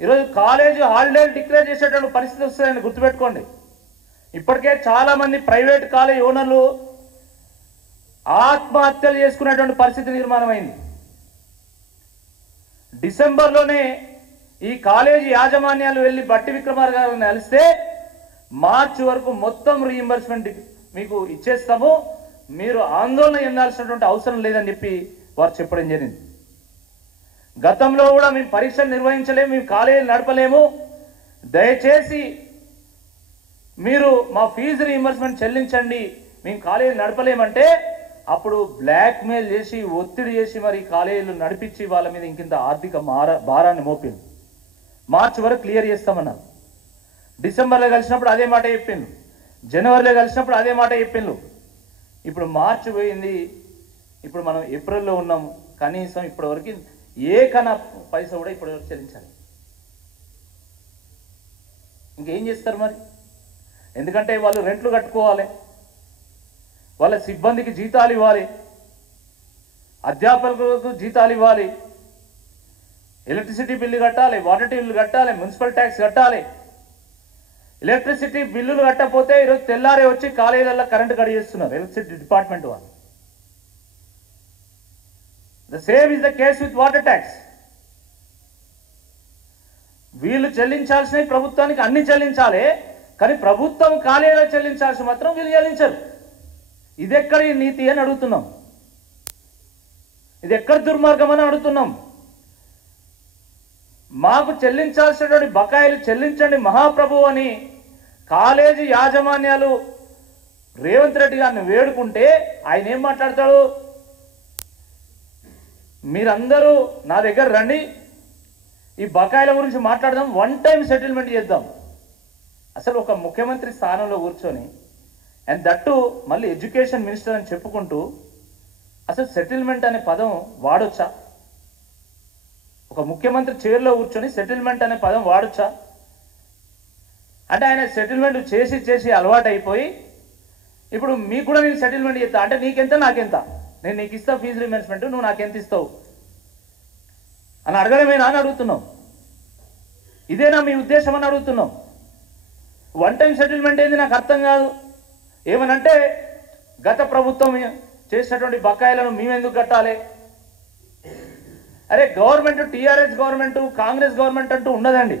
ఈరోజు college హాలిడేలు declare చేసేటువంటి పరిస్థితి వస్తుందని గుర్తుపెట్టుకోండి. ఇప్పటికే చాలామంది ప్రైవేట్ కాలేజ్ ఓనర్లు ఆత్మహత్యలు చేసుకునేటువంటి పరిస్థితి నిర్మాణమైంది. డిసెంబర్లోనే ఈ కాలేజీ యాజమాన్యాలు వెళ్ళి బట్టి విక్రమార్ గారిని కలిస్తే మార్చి వరకు మొత్తం రీఇంబర్స్మెంట్ మీకు ఇచ్చేస్తాము, మీరు ఆందోళన చెందాల్సినటువంటి అవసరం లేదని చెప్పి వారు చెప్పడం జరిగింది. గతంలో కూడా మేము పరీక్షలు నిర్వహించలేము, మేము కాలేజీలు నడపలేము, దయచేసి మీరు మా ఫీజు రీఇంబర్స్మెంట్ చెల్లించండి, మేము కాలేజీలు నడపలేమంటే అప్పుడు బ్లాక్మెయిల్ చేసి ఒత్తిడి చేసి మరి కాలేజీలు నడిపించి వాళ్ళ మీద ఇంకింత ఆర్థిక భారాన్ని మోపింది. మార్చి వరకు క్లియర్ చేస్తామన్నారు. డిసెంబర్లో కలిసినప్పుడు అదే మాట చెప్పిండ్రు, జనవరిలో కలిసినప్పుడు అదే మాట చెప్పిండ్రు. ఇప్పుడు మార్చి పోయింది, ఇప్పుడు మనం ఏప్రిల్లో ఉన్నాం. కనీసం ఇప్పటివరకు ఏ కన్నా పైసా కూడా ఇప్పటివరకు చెల్లించాలి. ఇంకేం చేస్తారు మరి? ఎందుకంటే వాళ్ళు రెంట్లు కట్టుకోవాలి, వాళ్ళ సిబ్బందికి జీతాలు ఇవ్వాలి, అధ్యాపకులకు జీతాలు ఇవ్వాలి, ఎలక్ట్రిసిటీ బిల్లు కట్టాలి, వాటర్ బిల్లు కట్టాలి, మున్సిపల్ ట్యాక్స్ కట్టాలి. ఎలక్ట్రిసిటీ బిల్లులు కట్టకపోతే ఈరోజు తెల్లారే వచ్చి కాలేజీలలో కరెంటు కట్ చేస్తున్నారు ఎలక్ట్రిసిటీ డిపార్ట్మెంట్ వాళ్ళు. The same is the case with water tax. వీళ్ళు చెల్లించాల్సినవి ప్రభుత్వానికి అన్ని చెల్లించాలి, కానీ ప్రభుత్వం కాలేజీలో చెల్లించాల్సి మాత్రం వీళ్ళు చెల్లించరు. ఇది ఎక్కడి నీతి అని అడుగుతున్నాం, ఇది ఎక్కడ దుర్మార్గం అని అడుగుతున్నాం. మాకు చెల్లించాల్సినటువంటి బకాయిలు చెల్లించండి మహాప్రభు అని కాలేజీ యాజమాన్యాలు రేవంత్ రెడ్డి గారిని వేడుకుంటే ఆయన ఏం మాట్లాడతాడు? మీరందరూ నా దగ్గర రండి, ఈ బకాయిల గురించి మాట్లాడదాం, వన్ టైం సెటిల్మెంట్ చేద్దాం. అసలు ఒక ముఖ్యమంత్రి స్థానంలో కూర్చొని అండ్ దట్టు మళ్ళీ ఎడ్యుకేషన్ మినిస్టర్ అని చెప్పుకుంటూ అసలు సెటిల్మెంట్ అనే పదం వాడొచ్చా? ఒక ముఖ్యమంత్రి చైర్లో కూర్చొని సెటిల్మెంట్ అనే పదం వాడొచ్చా? అంటే ఆయన సెటిల్మెంట్ చేసి చేసి అలవాటు అయిపోయి ఇప్పుడు మీకు కూడా నేను సెటిల్మెంట్ చేస్తా అంటే నీకెంత నాకెంత, నేను నీకు ఇస్తా ఫీజు రీఇంబర్స్మెంట్, నువ్వు నాకెంత ఇస్తావు అని అడగడమేనా అని అడుగుతున్నాం. ఇదేనా మీ ఉద్దేశం అని అడుగుతున్నాం. వన్ టైం సెటిల్మెంట్ ఏంది నాకు అర్థం కాదు. ఏమనంటే గత ప్రభుత్వం చేసినటువంటి బకాయిలను మేమెందుకు కట్టాలి? అరే government TRS government Congress government అంటూ ఉండదండి.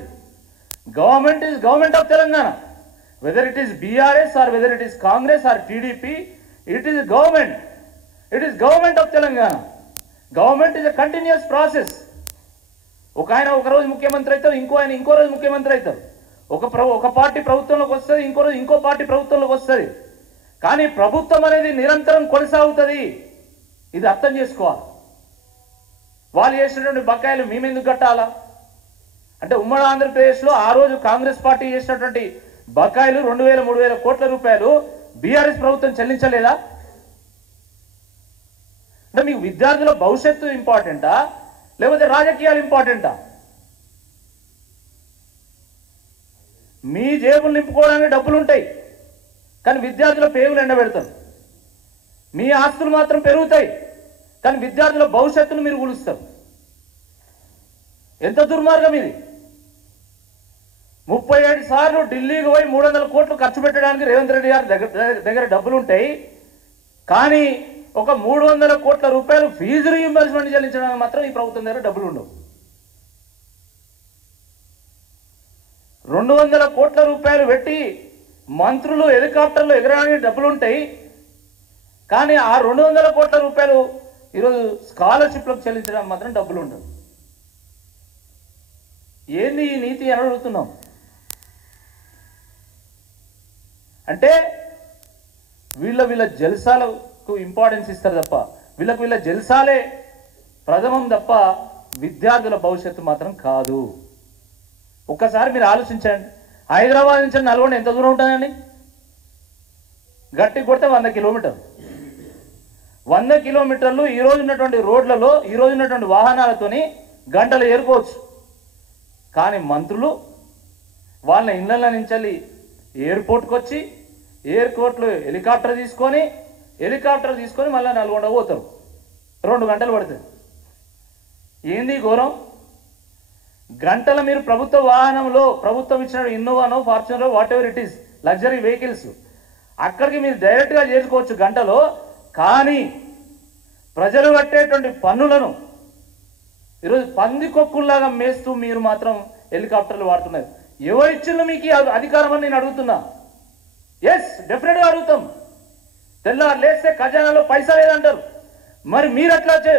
Government is government of Telangana. Whether it is BRS or whether it is Congress or TDP, it is government. It is government of Telangana. Government is a continuous process. ఒక ఆయన ఒక రోజు ముఖ్యమంత్రి అవుతారు, ఇంకో ఆయన ఇంకో రోజు ముఖ్యమంత్రి అవుతారు. ఒక పార్టీ ప్రభుత్వంలోకి వస్తుంది, ఇంకో రోజు ఇంకో పార్టీ ప్రభుత్వంలోకి వస్తుంది. కానీ ప్రభుత్వం అనేది నిరంతరం కొనసాగుతుంది. ఇది అర్థం చేసుకోవాలి. వాళ్ళు చేసినటువంటి బకాయిలు మేమెందుకు కట్టాలా? అంటే ఉమ్మడి ఆంధ్రప్రదేశ్లో ఆ రోజు కాంగ్రెస్ పార్టీ చేసినటువంటి బకాయిలు 2000, 3000 కోట్ల రూపాయలు బీఆర్ఎస్ ప్రభుత్వం చెల్లించలేదా? అంటే మీకు విద్యార్థుల భవిష్యత్తు ఇంపార్టెంటా లేకపోతే రాజకీయాలు ఇంపార్టెంటా? మీ జేబులు నింపుకోవడానికి డబ్బులు ఉంటాయి, కానీ విద్యార్థుల పేగులు ఎండబెడతారు. మీ ఆస్తులు మాత్రం పెరుగుతాయి, కానీ విద్యార్థుల భవిష్యత్తును మీరు కూలుస్తారు. ఎంత దుర్మార్గం ఇది! 37 సార్లు ఢిల్లీకి పోయి 300 కోట్లు ఖర్చు పెట్టడానికి రేవంత్ రెడ్డి గారి దగ్గర డబ్బులు ఉంటాయి, కానీ ఒక 300 కోట్ల రూపాయలు ఫీజు రీఇంబర్స్మెంట్ చెల్లించడానికి మాత్రం ఈ ప్రభుత్వం దగ్గర డబ్బులు ఉండవు. 200 కోట్ల రూపాయలు పెట్టి మంత్రులు హెలికాప్టర్లు ఎగరడానికి డబ్బులు ఉంటాయి, కానీ ఆ 200 కోట్ల రూపాయలు ఈరోజు స్కాలర్షిప్లకు చెల్లించడానికి మాత్రం డబ్బులు ఉండవు. ఏంది ఈ నీతి అని అడుగుతున్నాం. అంటే వీళ్ళ జల్సాలకు ఇంపార్టెన్స్ ఇస్తారు తప్ప, వీళ్ళ జల్సాలే ప్రథమం తప్ప విద్యార్థుల భవిష్యత్తు మాత్రం కాదు. ఒక్కసారి మీరు ఆలోచించండి. హైదరాబాద్ నుంచి నల్గొండ ఎంత దూరం ఉంటుందండి? గట్టి కొడితే 100 కిలోమీటర్లు. 100 కిలోమీటర్లు ఈ రోజు ఉన్నటువంటి రోడ్లలో ఈ రోజు ఉన్నటువంటి వాహనాలతోని గంటలు ఏరుకోవచ్చు. కానీ మంత్రులు వాళ్ళ ఇళ్ళ నుంచి ఎయిర్పోర్ట్కి వచ్చి ఎయిర్పోర్ట్లో హెలికాప్టర్ తీసుకొని మళ్ళీ నల్గొండ పోతారు. 2 గంటలు పడుతుంది. ఏంది ఘోరం? గంటల మీరు ప్రభుత్వ వాహనంలో ప్రభుత్వం ఇచ్చిన ఇన్నోవానో ఫార్చునరో whatever it is luxury vehicles అక్కడికి మీరు డైరెక్ట్గా చేసుకోవచ్చు గంటలో. కానీ ప్రజలు కట్టేటువంటి పన్నులను ఈరోజు పందికొక్కుల్లాగా మేస్తూ మీరు మాత్రం హెలికాప్టర్లు వాడుతున్నారు. ఎవరిచ్చిళ్ళు మీకు ఈ అధికారం అని నేను అడుగుతున్నా. ఎస్, డెఫినెట్గా అడుగుతాం. తెల్లారు లేస్తే ఖజానాలో పైసా లేదంటారు. మరి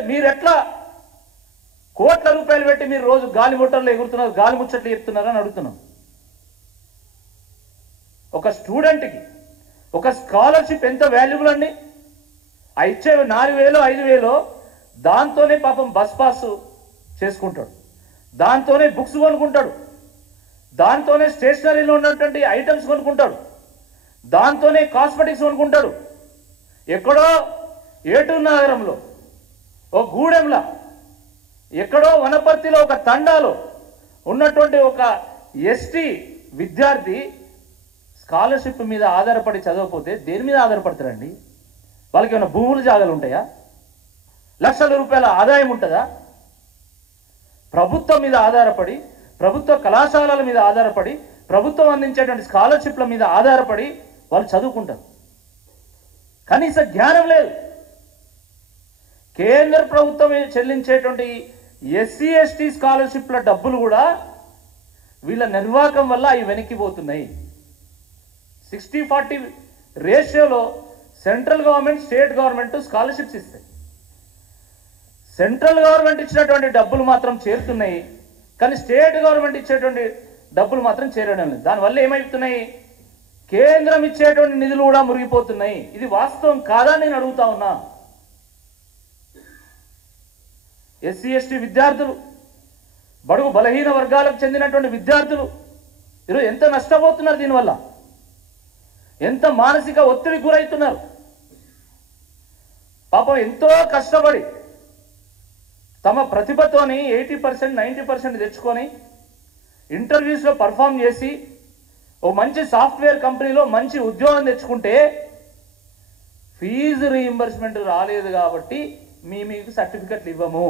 మీరెట్లా కోట్ల రూపాయలు పెట్టి మీరు రోజు గాలి ముట్టర్లు ఎగురుతున్నారు, గాలి ముచ్చట్లు చెప్తున్నారు అని అడుగుతున్నాం. ఒక స్టూడెంట్కి ఒక స్కాలర్షిప్ ఎంత వాల్యుబుల్ అండి. ఆ ఇచ్చే 4,000 5,000 దాంతోనే పాపం బస్ పాస్ చేసుకుంటాడు, దాంతోనే బుక్స్ కొనుక్కుంటాడు, దాంతోనే స్టేషనరీలో ఉన్నటువంటి ఐటమ్స్ కొనుక్కుంటాడు, దాంతోనే కాస్మెటిక్స్ కొనుక్కుంటాడు. ఎక్కడో ఏటూరు నగరంలో ఒక గూడెంలా, ఎక్కడో వనపర్తిలో ఒక తండాలో ఉన్నటువంటి ఒక ఎస్టీ విద్యార్థి స్కాలర్షిప్ మీద ఆధారపడి చదవకపోతే దేని మీద ఆధారపడతారండి? వాళ్ళకి ఏమైనా భూములు జాగాలు ఉంటాయా? లక్షల రూపాయల ఆదాయం ఉంటుందా? ప్రభుత్వం మీద ఆధారపడి, ప్రభుత్వ కళాశాలల మీద ఆధారపడి, ప్రభుత్వం అందించేటువంటి స్కాలర్షిప్ల మీద ఆధారపడి వాళ్ళు చదువుకుంటారు. కనీస జ్ఞానం లేదు. కేంద్ర ప్రభుత్వం చెల్లించేటువంటి ఎస్సీ ఎస్టీ స్కాలర్షిప్ల డబ్బులు కూడా వీళ్ళ నిర్వాహకం వల్ల అవి వెనక్కిపోతున్నాయి. 60-40 రేషియోలో central government state government scholarships ఇస్తాయి. సెంట్రల్ గవర్నమెంట్ ఇచ్చినటువంటి డబ్బులు మాత్రం చేరుతున్నాయి, కానీ స్టేట్ గవర్నమెంట్ ఇచ్చేటువంటి డబ్బులు మాత్రం చేరడం లేదు. దానివల్ల ఏమవుతున్నాయి? కేంద్రం ఇచ్చేటువంటి నిధులు కూడా మురిగిపోతున్నాయి. ఇది వాస్తవం కాదా నేను అడుగుతా ఉన్నా. ఎస్సీ ఎస్టీ విద్యార్థులు, బడుగు బలహీన వర్గాలకు చెందినటువంటి విద్యార్థులు ఈరోజు ఎంత నష్టపోతున్నారు, దీనివల్ల ఎంత మానసిక ఒత్తిడికి గురవుతున్నారు. పాపం ఎంతో కష్టపడి తమ ప్రతిభతోని 80% 90% తెచ్చుకొని ఇంటర్వ్యూస్లో పర్ఫామ్ చేసి ఓ మంచి సాఫ్ట్వేర్ కంపెనీలో మంచి ఉద్యోగం తెచ్చుకుంటే ఫీజు రీయింబర్స్మెంట్ రాలేదు కాబట్టి మీకు సర్టిఫికెట్లు ఇవ్వము.